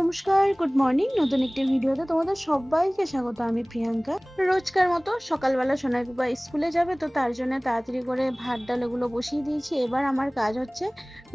নমস্কার good morning নতুন একটি ভিডিওতে তোমাদের সবাইকে স্বাগত। আমি প্রিয়াঙ্কা। রোজকার মতো সকালবেলা সোনার বাবা স্কুলে যাবে, তো তার জন্য তাড়াতাড়ি করে ভাত, ডাল এগুলো বসিয়ে দিয়েছি। এবার আমার কাজ হচ্ছে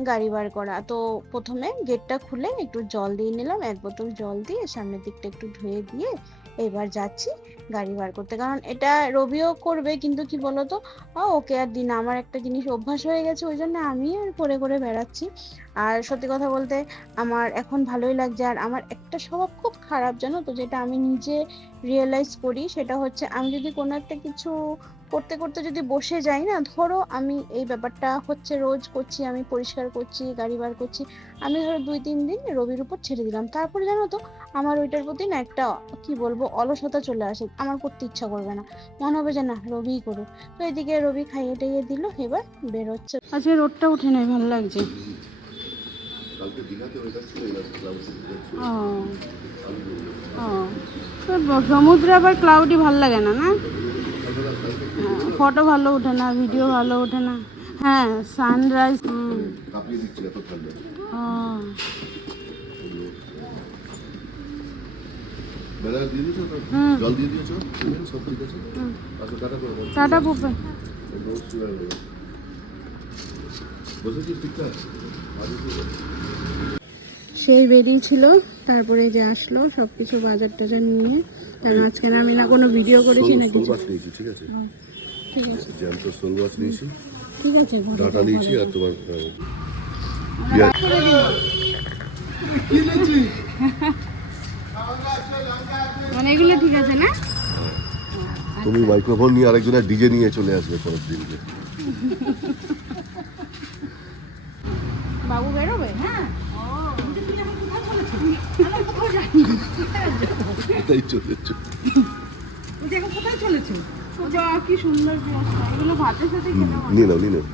গাড়ি বার করা। তো প্রথমে গেটটা খুলে একটু জল দিয়ে নিলাম, এক বোতল জল দিয়ে সামনের দিকটা একটু ধুয়ে দিয়ে এবার যাচ্ছি, গাড়ি বার করতে। কারণ এটা রবিও করবে, কিন্তু কি বলতো? ওকে আর দিন। আমার একটা জিনিস অভ্যাস হয়ে গেছে, ওই জন্য আমি আর করে করে বেড়াচ্ছি। আর সত্যি কথা বলতে, আমার এখন ভালোই লাগছে। আর আমার একটা স্বভাব খুব খারাপ, জানো তো? যেটা আমি নিজে রিয়েলাইজ করি, সেটা হচ্ছে আমি যদি কোনো একটা কিছু করতে করতে যদি বসে যাই না ধরো আমি এই ব্যাপারটা হচ্ছে রোজ করছি আমি পরিষ্কার করছি গাড়ি বার করছি আমি ধরো দুই তিন দিন রবির উপর ছেড়ে দিলাম। তারপরে জানো তো আমার ওইটার প্রতি না একটা কি বলব অলসতা চলে আসে আমার করতে ইচ্ছা করবে না। মনে হবে যে না রবিই করুক। তো এদিকে রবি খাইয়ে টাইয়ে দিল এবার বেরোচ্ছে। আজকে রোদটা উঠে নেই ভালো লাগছে। সমুদ্রে আবার ক্লাউডি ভালো লাগে না না? ফটো ভালো ওঠে না ভিডিও ভালো ওঠে না। হ্যাঁ সানরাইজ ঠিক আছে? আচ্ছা টাটা পুপে? সেই বেরিয়েছিল তারপরে যে আসলো সব কিছু বাজার টাজার নিয়ে আজকে না আমি না কোনো ভিডিও করেছি না শোল কিছু নিয়েছি ঠিক আছে? ঠিক আছে। জ্যান্ত শোল মাছ নিয়েছি। ঠিক আছে ডাটা নিয়েছি আর তোমার। মানে এগুলো ঠিক আছে না? তুমি মাইক্রোফোন নিয়ে আরেকজনের ডিজে নিয়ে চলে আসবে পরের দিনকে বাবু বেরোবে? হ্যাঁ। এটাই চলেছে কোথায় চলেছে? কি সুন্দর এগুলো ভাতের সাথে নিয়ে নাও নিয়ে নাও।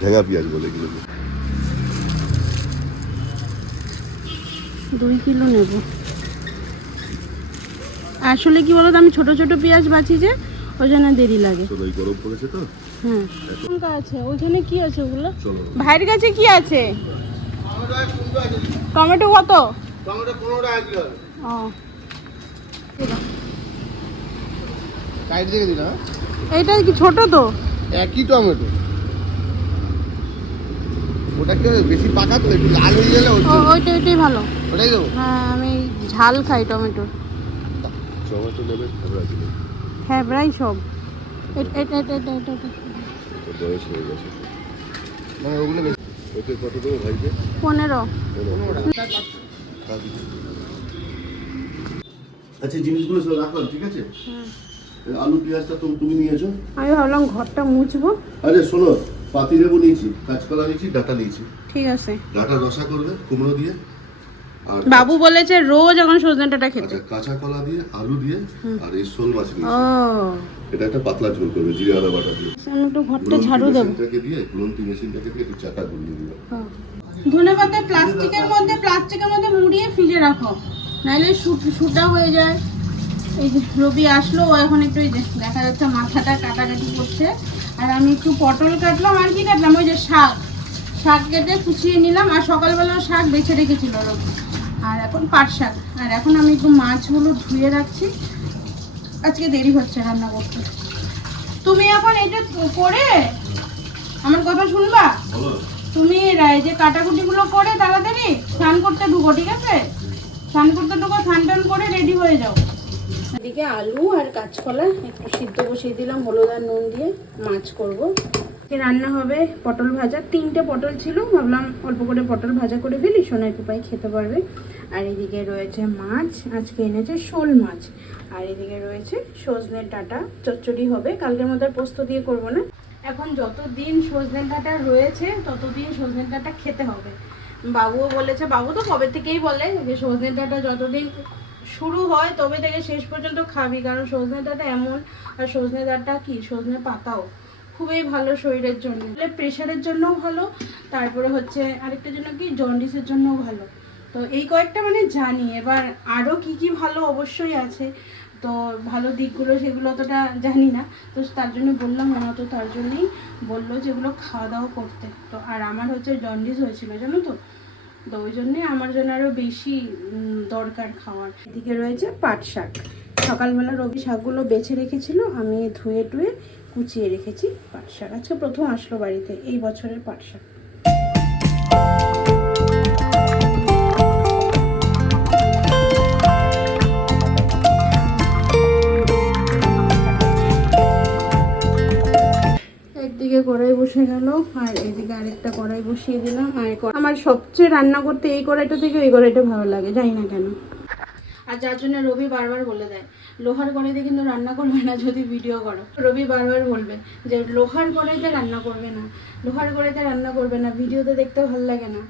ঢেঙা পেঁয়াজ বলে এগুলোকে দুই কিলো নেব। আসলে কি বলতো আমি ছোট ছোট পেঁয়াজ বাছি যে ওই জন্য দেরি লাগে। গরম পড়েছে তো? হ্যাঁ। লঙ্কা আছে ওইখানে কি আছে ওগুলো? ভাইয়ের কাছে কি আছে? টমেটো কত? টমেটো পনেরো টাকা কিলো। ও। সাইড থেকে দিন হ্যাঁ এইটা কি ছোট তো? একই টমেটো। ওটা কি বেশি পাকা তো? একটু লাল হয়ে গেলে ওইটা ওইটাই ভালো। ওটাই দেবো? হ্যাঁ আমি ঝাল খাই টমেটোর। টমেটো নেবে হ্যাঁ প্রায় সব। এটা এটা এটা এটা এটা। বয়স হয়ে গেছে। মানে ওগুলো বেশি। ওকে কত দেবো ভাইকে পনেরো। আচ্ছা জিনিসগুলো সব রাখলাম ঠিক আছে? আলু পেঁয়াজটা তুমি তুমি নিয়েছো? আমি ভাবলাম ঘরটা মুছবো। আরে শোনো পাতি লেবু নিয়েছি কাঁচকলা নিয়েছি ডাটা নিয়েছি। ঠিক আছে। ডাটা রসা করবে কুমড়ো দিয়ে আর বাবু বলেছে রোজ এখন সজনে ডাঁটা খেতে। আচ্ছা কাঁচা কলা দিয়ে আলু দিয়ে আর এই শোল মাছ নিয়েছি। এটা একটা পাতলা ঝোল করবে জিরে আদা বাটা দিয়ে। আমি একটু ঘরটা ঝাড়ু দেবো। মেশিনটাকে দিয়ে গুলন্তি মেশিনটাকে দিয়ে একটু চাকা ঘুরিয়ে দিবে। ধনে প্লাস্টিকের মধ্যে প্লাস্টিকের মধ্যে মুড়িয়ে ফ্রিজে রাখো। নাহলে সুটা হয়ে যায়। এই যে রবি আসলো ও এখন একটু দেখা যাচ্ছে মাথাটা কাটাকাটি করছে। আর আমি একটু পটল কাটলাম আর কি কাটলাম? ওই যে শাক। শাক কেটে কুচিয়ে নিলাম আর সকালবেলাও শাক বেছে রেখেছিল রবি। আর এখন পাট শাক। আর এখন আমি একটু মাছগুলো ধুয়ে রাখছি। আজকে দেরি হচ্ছে রান্না করতে। তুমি এখন এটা করে আমার কথা শুনবা? তুমি যে কাটাকুটিগুলো করে তাড়াতাড়ি স্নান করতে ঢুকো ঠিক আছে? স্নান করতে ঢুকো স্নান টান করে রেডি হয়ে যাও। এদিকে আলু আর কাঁচকলা একটু সিদ্ধ বসিয়ে দিলাম, হলুদ আর নুন দিয়ে মাছ করব। রান্না হবে পটল ভাজা। তিনটে পটল ছিল, ভাবলাম অল্প করে পটল ভাজা করে ফেলি, সোনার কুপাই খেতে পারবে। আর এদিকে রয়েছে মাছ, আজকে এনেছে শোল মাছ। আর এদিকে রয়েছে সজনের ডাঁটা। চচ্চড়ি হবে, কালকের মতো পোস্ত দিয়ে করব না। এখন যতদিন সজনের ডাঁটা রয়েছে, ততদিন সজনের ডাঁটা খেতে হবে। বাবুও বলেছে, বাবু তো কবে থেকেই বলে যে সজনের ডাঁটা যতদিন শুরু হয় তবে থেকে শেষ পর্যন্ত খাবি, কারণ সজনে ডাঁটা এমন, আর সজনে ডাঁটা কি? সজনে পাতাও। খুবই ভালো শরীরের জন্য। প্রেশারের জন্যও ভালো, তারপরে হচ্ছে আরেকটা জন্য কি? জন্ডিসের জন্যও ভালো। তো এই কয়েকটা মানে জানি। এবার আরও কি কি ভালো অবশ্যই আছে। তো ভালো দিকগুলো সেগুলো অতটা জানি না। তো তার জন্য বললাম ওনা তো তার জন্যই বলল যেগুলো খাওয়া দাওয়া করতে। তো আর আমার হচ্ছে জন্ডিস হয়েছিল, জানো তো? তো ওই জন্যে আমার জন্য আরও বেশি দরকার খাওয়ার। এদিকে রয়েছে পাট শাক। সকালবেলা রবি শাকগুলো বেছে রেখেছিল, আমি ধুয়ে টুয়ে কুচিয়ে রেখেছি পাট শাক। আচ্ছা প্রথম আসলো বাড়িতে, এই বছরের পাট শাক। কড়াই বসে গেল, আর এদিকে আরেকটা কড়াই বসিয়ে দিলাম, আর আমার সবচেয়ে রান্না করতে এই কড়াইটা থেকে ওই কড়াইটা ভালো লাগে যাই না কেন। আর যার জন্য রবি বারবার বলে দেয়, লোহার কড়াইতে কিন্তু রান্না করবে না যদি ভিডিও করো। রবি বারবার বলবে যে, লোহার কড়াইতে রান্না করবে না, লোহার কড়াইতে রান্না করবে না ভিডিওতে দেখতে ভালো লাগে না।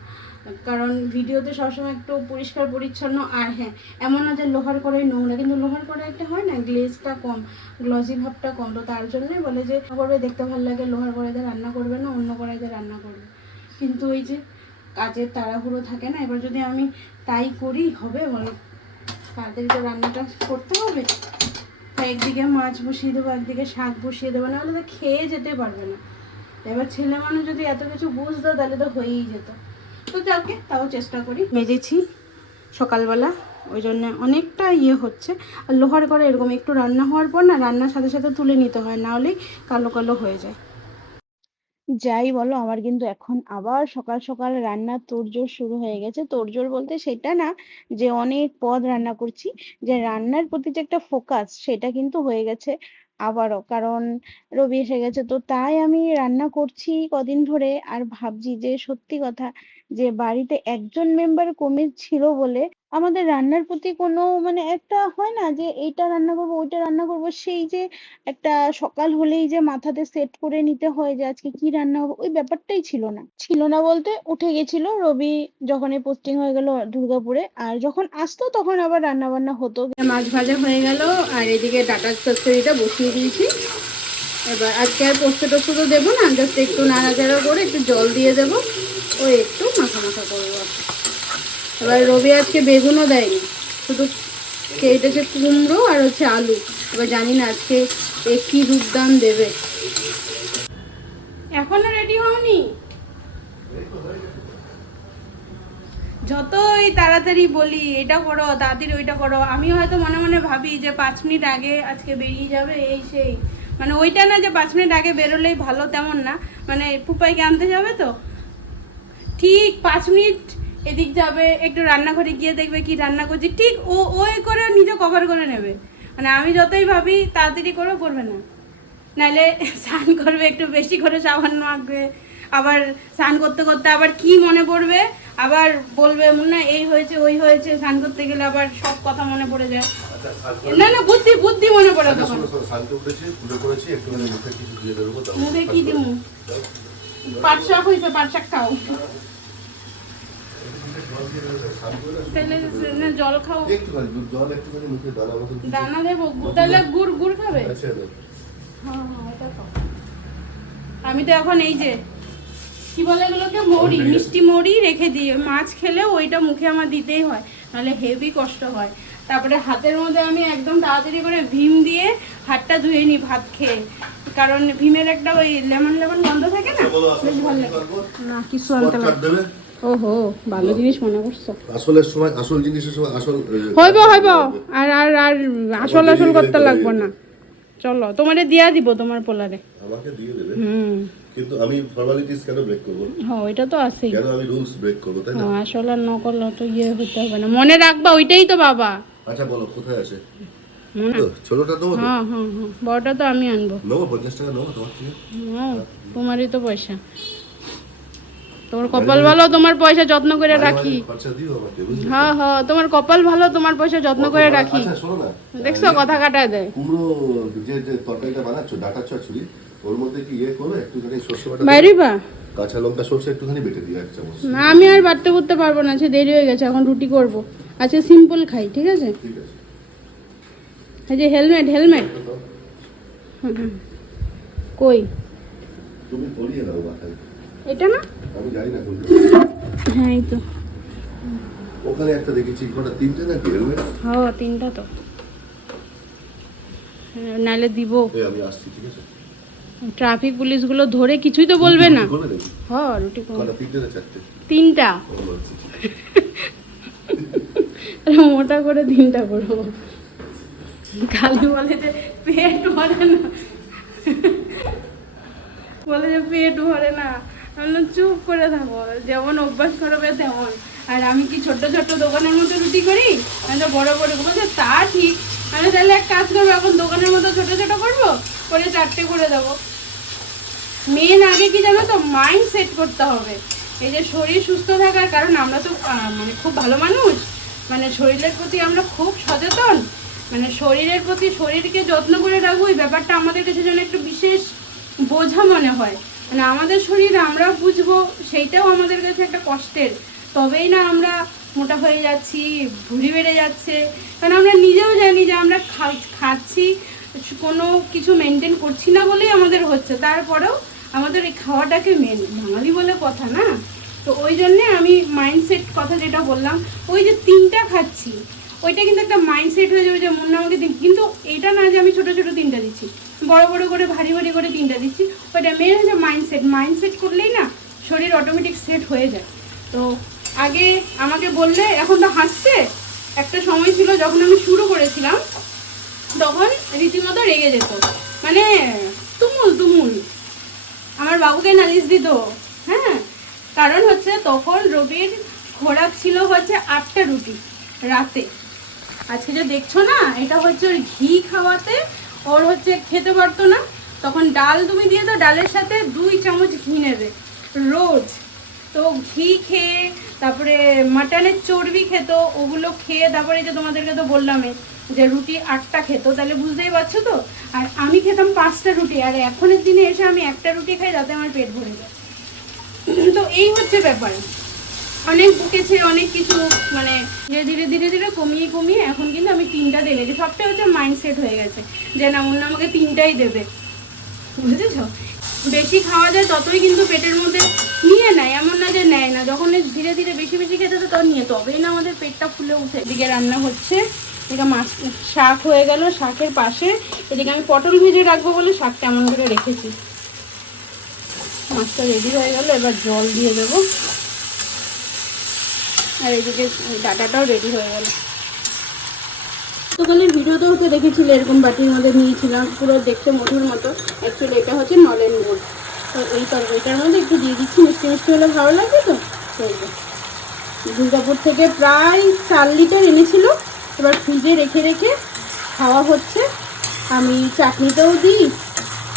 কারণ ভিডিওতে সবসময় একটু পরিষ্কার, পরিচ্ছন্ন আর হ্যাঁ এমন না যে লোহার কড়াই নোংরা, কিন্তু লোহার কড়াইটা হয় না গ্লেজটা কম গ্লজি ভাবটা কম। তো তার জন্যই বলে যে করবে দেখতে ভালো লাগে, লোহার কড়াইতে রান্না করবে না, অন্য কড়াইতে রান্না করবে। কিন্তু ওই যে কাজের তাড়াহুড়ো থাকে না, এবার যদি আমি তাই করি, হবে? বলো, তাড়াতাড়ি তো রান্নাটা করতে হবে? একদিকে মাছ বসিয়ে দেবো, একদিকে শাক বসিয়ে দেবো, নাহলে তো খেয়ে যেতে পারবে না। এবার ছেলে মানুষ যদি এত কিছু বুঝতো, তাহলে তো হয়েই যেত। তো তাও চেষ্টা করি। মেজেছি সকালবেলা ওই জন্য অনেকটা ইয়ে হচ্ছে। আর লোহার করে এরকম একটু রান্না হওয়ার পর না রান্নার সাথে সাথে তুলে নিতে হয় না হলেই কালো কালো হয়ে যায়। যাই বলো আমার কিন্তু এখন আবার সকাল সকাল রান্নার তোড়জোড় শুরু হয়ে গেছে। তোড়জোড় বলতে সেটা না যে অনেক পদ রান্না করছি যে রান্নার প্রতি যে একটা ফোকাস সেটা কিন্তু হয়ে গেছে আবারও। কারণ রবি এসে গেছে তো তাই আমি রান্না করছি কদিন ধরে আর ভাবছি যে সত্যি কথা যে বাড়িতে একজন মেম্বার কমে ছিল বলে আমাদের রান্নার প্রতি কোনো মানে একটা হয় না যে এইটা রান্না করব, ওইটা রান্না করব, সেই যে একটা সকাল হলেই যে মাথাতে সেট করে নিতে হয় যে আজকে কি রান্না হবে, ওই ব্যাপারটাই ছিল না। ছিল না বলতে উঠে গেছিল রবি যখন এই পোস্টিং হয়ে গেল দুর্গাপুরে, আর যখন আসতো তখন আবার রান্না বান্না হতো। মাছ ভাজা হয়ে গেল, আর এদিকে ডাটার চচ্চড়িটা বসিয়ে দিয়েছি। এবার আজকে আর পোস্ত টোস্ত তো দেবো না জাস্ট একটু নাড়াচাড়া করে একটু জল দিয়ে দেবো। ও একটু মাখা মাখা করব এবার রবি আজকে বেগুনও দেয়নি, শুধু কেটেছে কুমড়ো আর হচ্ছে আলু। এবার জানি না আজকে এ কি রূপদান দেবে। এখনও রেডি হওনি? যতই তাড়াতাড়ি বলি, এটা করো তাড়াতাড়ি ওইটা করো আমি হয়তো মনে মনে ভাবি যে পাঁচ মিনিট আগে আজকে বেরিয়ে যাবে, এই সেই। মানে ওইটা না যে পাঁচ মিনিট আগে বেরোলেই ভালো তেমন না। মানে পুপাইকে আনতে যাবে তো? ঠিক পাঁচ মিনিট এদিক যাবে, একটু রান্নাঘরে গিয়ে দেখবে কি রান্না করছি। ঠিক ও ওই করে নিজে কভার করে নেবে। মানে আমি যতই ভাবি, তাড়াতাড়ি করেও করবে না। নাহলে স্নান করবে, একটু বেশি করে সাবান মাখবে, আবার স্নান করতে করতে আবার কি মনে পড়বে? আবার বলবে না এই হয়েছে, ওই হয়েছে। স্নান করতে গেলে আবার সব কথা মনে পড়ে যায়। না না বুদ্ধি বুদ্ধি মনে পড়ে তখন। শান্ত উঠেছি পুজো করেছি একটুখানি মুখে কিছু দিয়ে দেবো মুখে কি দিমু? পাট শাক হয়েছে পাট শাক খাও। জল খাও। একটুখানি জল একটুখানি মুখে দানা মতো দানা দেবো? তাহলে গুড় গুড় খাবে? আচ্ছা, হ্যাঁ হ্যাঁ এটা খাও। আমি তো এখন এই যে কি বলে এগুলোকে? মৌরি। মিষ্টি মৌরি রেখে দিই। মাছ খেলে ওইটা মুখে আমার দিতেই হয়। নাহলে হেভি কষ্ট হয়। তারপরে হাতের মধ্যে আমি একদম তাড়াতাড়ি করে ভীম দিয়ে হাতটা ধুয়ে নিই ভাত খেয়ে। কারণ ভীমের একটা ওই লেমন লেমন গন্ধ থাকে না বেশ ভালো লাগে। না কিছু আনতে Spot পারি card দেবে? ওহো ভালো জিনিস মনে করছ আসলের সময় আসল জিনিসের সময় আসল হইব হইব। আর আর আর আসল আসল করতে লাগবো না। চলো তোমারে দিয়া দিব তোমার পোলারে। আমাকে দিয়ে দেবে? হুম। কিন্তু আমি ফর্মালিটিস কেন ব্রেক করব? হ্যাঁ ওইটা তো আছেই। কেন আমি রুলস ব্রেক করব তাই না? হ্যাঁ, আসল আর নকল তো ইয়ে হতে হবে না। মনে রাখবা ওইটাই তো বাবা। আচ্ছা বলো কোথায় আছে? ছোটটা দেবো তো হ্যাঁ হ্যাঁ হ্যাঁ বড়টা তো আমি আনব। নেব পঞ্চাশ টাকা নেব তোমার থেকে। হ্যাঁ। তোমারই তো পয়সা। তোমার কপাল ভালো তোমার পয়সা যত্ন করে রাখি। হ্যাঁ হ্যাঁ তোমার কপাল ভালো তোমার পয়সা যত্ন করে রাখি। আচ্ছা দেখছ কথা কাটায় দেয়। কুমড়ো যে যে তরকারিটা বানাচ্ছ ডাটা চচ্চড়ি ওর মধ্যে কি ইয়ে করবে একটুখানি সর্ষে বাটা বাইরে বা কাঁচা লঙ্কা সর্ষে একটুখানি বেটে দিও এক চামচ। না আমি আর বাড়তে করতে পারব না সে দেরি হয়ে গেছে এখন রুটি করব। আজকে সিম্পল খাই ঠিক আছে? এই যে হেলমেট হেলমেট। কই? তুমি পরিয়ে দাও এটা না? আমি জানি না কোনটা। হ্যাঁ এই তো। ওখানে একটা দেখেছি কটা তিনটে নাকি হেলমেট হ্যাঁ তিনটা তো। হ্যাঁ, নাহলে দিব। আমি আসছি ঠিক আছে? ট্রাফিক পুলিশগুলো ধরে কিছুই তো বলবে না। হ্যাঁ রুটি তিনটে আচ্ছা। আরে মোটা করে দিনটা করব। খালি বলে যে পেট ভরে না। বলে যে পেট ভরে না। আমি চুপ করে থাকো। যেমন অভ্যাস করবে তেমন। আর আমি কি ছোট্ট ছোট্ট দোকানের মতো রুটি করি? আমি তো বড় বড় বলছে, তা ঠিক। আমি তাহলে এক কাজ করব, এখন দোকানের মতো ছোট ছোট করব, করে চারটে করে দেবো। মেন আগে কি জানো তো মাইন্ড সেট করতে হবে। এই যে শরীর সুস্থ থাকার কারণ, আমরা তো মানে খুব ভালো মানুষ। মানে শরীরের প্রতি আমরা খুব সচেতন। মানে শরীরের প্রতি শরীরকে যত্ন করে রাখব, এই ব্যাপারটা আমাদের কাছে যেন একটু বিশেষ বোঝা মনে হয়। মানে আমাদের শরীর আমরা বুঝব, সেইটাও আমাদের কাছে একটা কষ্টের। তবেই না আমরা মোটা হয়ে যাচ্ছি, ভুঁড়ি বেড়ে যাচ্ছে। কারণ আমরা নিজেও জানি যে আমরা খাচ্ছি, কোনো কিছু মেনটেন করছি না বলেই আমাদের হচ্ছে। তারপরেও আমাদের এই খাওয়াটাকে মেন বাঙালি বলে কথা না। তো ওই জন্যে আমি মাইন্ডসেট কথা যেটা বললাম, ওই যে তিনটা খাচ্ছি, ওইটা কিন্তু একটা মাইন্ডসেট হয়ে যাবে যে মুন্না আমাকে দিন, কিন্তু এটা না যে আমি ছোট ছোট তিনটা দিচ্ছি, বড় বড় করে, ভারী ভারী করে তিনটা দিচ্ছি, ওইটা মেন হচ্ছে মাইন্ডসেট মাইন্ডসেট করলেই না শরীর অটোমেটিক সেট হয়ে যায়। তো আগে আমাকে বললে, এখন তো হাসছে, একটা সময় ছিল যখন আমি শুরু করেছিলাম, তখন রীতিমতো রেগে যেত মানে তুমুল তুমুল, আমার বাবুকে নালিশ দিত হ্যাঁ কারণ হচ্ছে তখন রবির খোরাক ছিল হচ্ছে আটটা রুটি রাতে। আজকে যে দেখছ না, এটা হচ্ছে ওর ঘি খাওয়াতে, ওর হচ্ছে খেতে পারতো না। তখন ডাল তুমি দিয়ে দাও, ডালের সাথে দুই চামচ ঘি নেবে, রোজ। তো ঘি খেয়ে, তারপরে মাটনের চর্বি খেত, ওগুলো খেয়ে তারপরে যে তোমাদেরকে তো বললামই যে রুটি আটটা খেত, তাহলে বুঝতেই পারছ তো? আর আমি খেতাম পাঁচটা রুটি, আর এখনের দিনে এসে আমি একটা রুটি খাই, যাতে আমার পেট ভরে যায়। তো এই হচ্ছে ব্যাপার। অনেক বুকেছে, অনেক কিছু মানে ধীরে ধীরে ধীরে ধীরে কমিয়ে কমিয়ে এখন কিন্তু আমি তিনটা দিয়ে সবটাই হচ্ছে মাইন্ডসেট হয়ে গেছে যে না, অন্য আমাকে তিনটাই দেবে। বুঝেছ? বেশি খাওয়া যায় ততই কিন্তু পেটের মধ্যে নিয়ে নেয়, এমন না যে নেয় না। যখন ধীরে ধীরে বেশি বেশি খেতে তো তখন নিয়ে, তবেই না আমাদের পেটটা ফুলে উঠে। এদিকে রান্না হচ্ছে, এদিকে মাছ, শাক হয়ে গেল, শাকের পাশে। এদিকে আমি পটল ভেজে রাখব বলে শাকটা এমন করে রেখেছি। মাছটা রেডি হয়ে গেল, এবার জল দিয়ে দেবো। আর এদিকে ডাটাটাও রেডি হয়ে গেল। দোকানের ভিডিওতে ওকে দেখেছিলে এরকম বাটির মধ্যে নিয়েছিলাম, পুরো দেখতে মধুর মতো। অ্যাকচুয়ালি এটা হচ্ছে নলেন গুড়। তো এই তরকারিটার মধ্যে একটু দিয়ে দিচ্ছি, মিষ্টি মিষ্টি হলে ভালো লাগবে তো? তো দুর্গাপুর থেকে প্রায় চার লিটার এনেছিল। এবার ফ্রিজে রেখে রেখে খাওয়া হচ্ছে। আমি চাটনিতেও দিই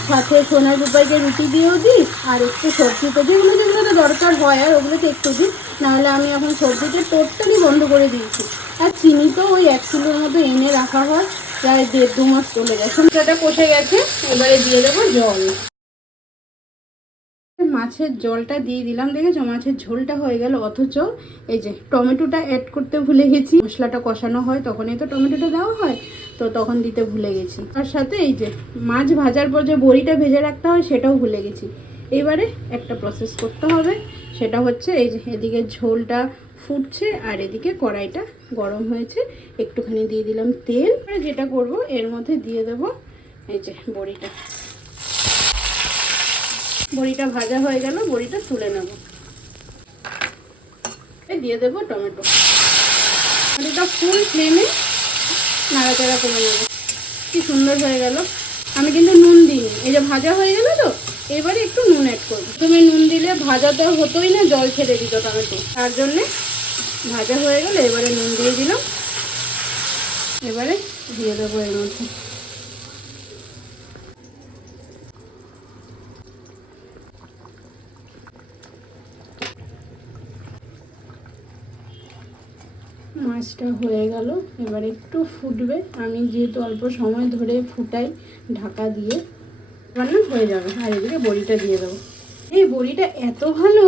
সাথে সোনার রূপাইকে রুটি দিয়েও দিই, আর একটু সবজিতে যেগুলো যেগুলোতে দরকার হয়, আর ওগুলোতে একটু দিই, নাহলে আমি এখন সবজিতে টোটালি বন্ধ করে দিয়েছি। আর চিনি তো ওই এক কিলোর মতো এনে রাখা হয়, প্রায় দেড় দু মাস চলে গেছে। সেটা কষে গেছে, এবারে দিয়ে দেবো জল। মাছের জলটা দিয়ে দিলাম, দেখেছ? মাছের ঝোলটা হয়ে গেল, অথচ এই যে টমেটোটা অ্যাড করতে ভুলে গেছি। মশলাটা কষানো হয়, তখনই তো টমেটোটা দেওয়া হয়, তো তখন দিতে ভুলে গেছি। তার সাথে এই যে মাছ ভাজার পর যে বড়িটা ভেজে রাখতে হয়, সেটাও ভুলে গেছি। এবারে একটা প্রসেস করতে হবে, সেটা হচ্ছে এই যে এদিকে ঝোলটা ফুটছে, আর এদিকে কড়াইটা গরম হয়েছে। একটুখানি দিয়ে দিলাম তেল যেটা করব, এর মধ্যে দিয়ে দেব এই যে বড়িটা। বড়িটা ভাজা হয়ে গেল, বড়িটা তুলে নেব। দিয়ে দেবো টমেটো। এটা ফুল ফ্লেমে নাড়াচাড়া করে নেব। কি সুন্দর হয়ে গেল। আমি কিন্তু নুন দিইনি। এই যে ভাজা হয়ে গেল তো, এবারে একটু নুন অ্যাড করব। তুমি নুন দিলে ভাজা তো হতোই না, জল ছেড়ে দিত টমেটো। তার জন্যে ভাজা হয়ে গেলে, এবারে নুন দিয়ে দিলাম। এবারে দিয়ে দেবো এর মধ্যে। মাছটা হয়ে গেল। এবার একটু ফুটবে। আমি যেহেতু অল্প সময় ধরে ফুটাই ঢাকা দিয়ে রান্না হয়ে যাবে। আর এদিকে বড়িটা দিয়ে দেবো। এই বড়িটা এত ভালো,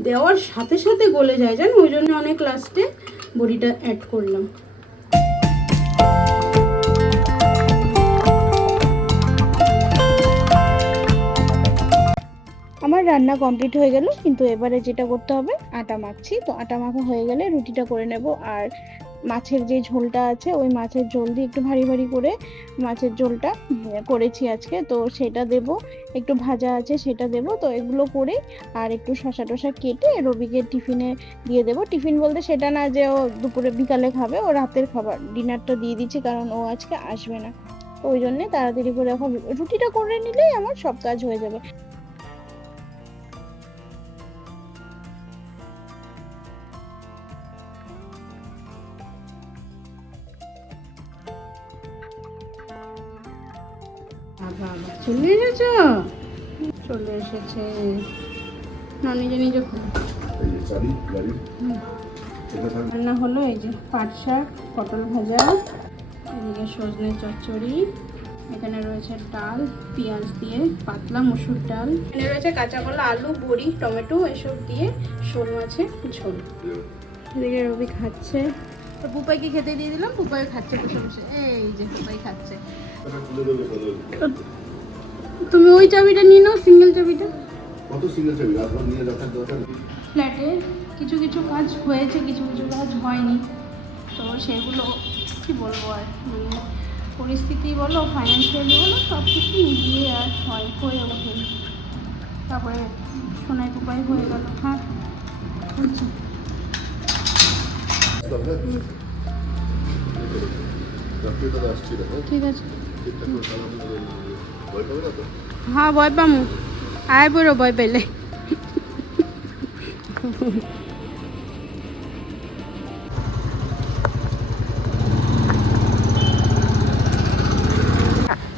দেওয়ার সাথে সাথে গলে যায়, জানো? ওই জন্য অনেক লাস্টে বড়িটা অ্যাড করলাম। আমার রান্না কমপ্লিট হয়ে গেল, কিন্তু এবারে যেটা করতে হবে, আটা মাখছি। তো আটা মাখা হয়ে গেলে রুটিটা করে নেব। আর মাছের যে ঝোলটা আছে, ওই মাছের ঝোল দিয়ে একটু ভারী ভারী করে মাছের ঝোলটা করেছি আজকে। তো সেটা দেব, একটু ভাজা আছে সেটা দেব। তো এগুলো করে আর একটু শশা টশা কেটে রবিকে টিফিনে দিয়ে দেবো। টিফিন বলতে সেটা না যে ও দুপুরে বিকালে খাবে ও রাতের খাবার। ডিনারটা দিয়ে দিচ্ছি কারণ ও আজকে আসবে না। ওই জন্যে তাড়াতাড়ি করে এখন রুটিটা করে নিলেই আমার সব কাজ হয়ে যাবে। এসেছে। না নিজে নিজে রান্না হলো এই যে পাট শাক পটল ভাজা এদিকে সজনে চচ্চড়ি এখানে রয়েছে ডাল পেঁয়াজ দিয়ে পাতলা মসুর ডাল। এখানে রয়েছে কাঁচা কলা আলু বড়ি টমেটো এসব দিয়ে শোল মাছের ঝোল। এদিকে রবি খাচ্ছে। তো পুপাইকে খেতে দিয়ে দিলাম পুপাই খাচ্ছে বসে বসে। এই যে পুপাই খাচ্ছে। তুমি ওই চাবিটা নিয়ে নাও সিঙ্গেল চাবিটা কত সিঙ্গেল চাবি রাতভর নিয়ে রাখার দরকার। ফ্ল্যাটে কিছু কিছু কাজ হয়েছে কিছু কিছু কাজ হয়নি তো সেগুলো কি বলব আর মানে পরিস্থিতি বলো ফাইন্যান্সিয়ালি বলো সব কিছু মিলিয়ে আর হয় হয়ে ওঠে তারপরে সোনাই টুপাই হয়ে গেল হ্যাঁ দেখো ঠিক আছে হ্যাঁ ভয় পামু। আয় বড়, ভয় পেলে।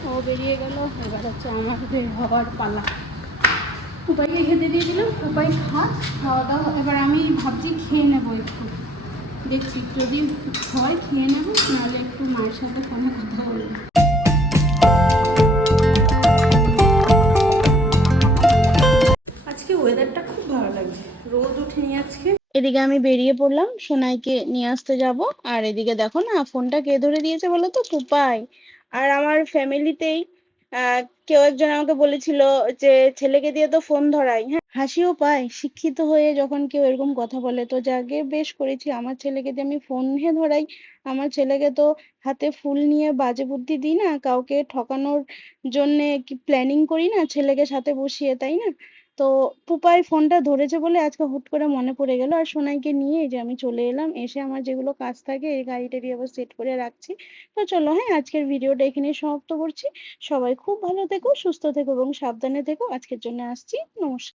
ও বেরিয়ে হচ্ছে আমার হওয়ার পালা। খেতে দিয়ে দিলাম, উপায় খাওয়া দাওয়া আমি ভাবছি খেয়ে নেব একটু। দেখছি যদি হয়, খেয়ে নেব, নাহলে একটু মায়ের সাথে ফোনে কথা বলব। ওয়েদারটা খুব ভালো লাগছে। রোদ উঠেনি আজকে। এদিকে আমি বেরিয়ে পড়লাম, সোনাইকে নিয়ে আসতে যাব। আর এদিকে দেখো না, ফোনটা কে ধরে দিয়েছে বলো তো? পুপাই আর আমার ফ্যামিলিতেই কেউ একজন আমাকে বলেছিল যে, ছেলেকে দিয়ে তো ফোন ধরাই। হ্যাঁ হাসিও পায়, শিক্ষিত হয়ে যখন কেউ এরকম কথা বলে, তো যাকে বেশ করেছি, আমার ছেলেকে দিয়ে আমি ফোন হে ধরাই। আমার ছেলেকে তো হাতে ফুল নিয়ে বাজে বুদ্ধি দিই না, কাউকে ঠকানোর জন্যে কি প্ল্যানিং করি না? ছেলেকে সাথে বসিয়ে, তাই না? তো পুপাই ফোনটা ধরেছে বলে আজকে হুট করে মনে পড়ে গেল। আর সোনাইকে নিয়ে এই যে আমি চলে এলাম, এসে আমার যেগুলো কাজ থাকে এই গাড়িটা দিয়ে আবার সেট করে রাখছি। তো চলো হ্যাঁ আজকের ভিডিওটা এখানে সমাপ্ত করছি। সবাই খুব ভালো থেকো, সুস্থ থেকো এবং সাবধানে থেকো। আজকের জন্য আসছি। নমস্কার।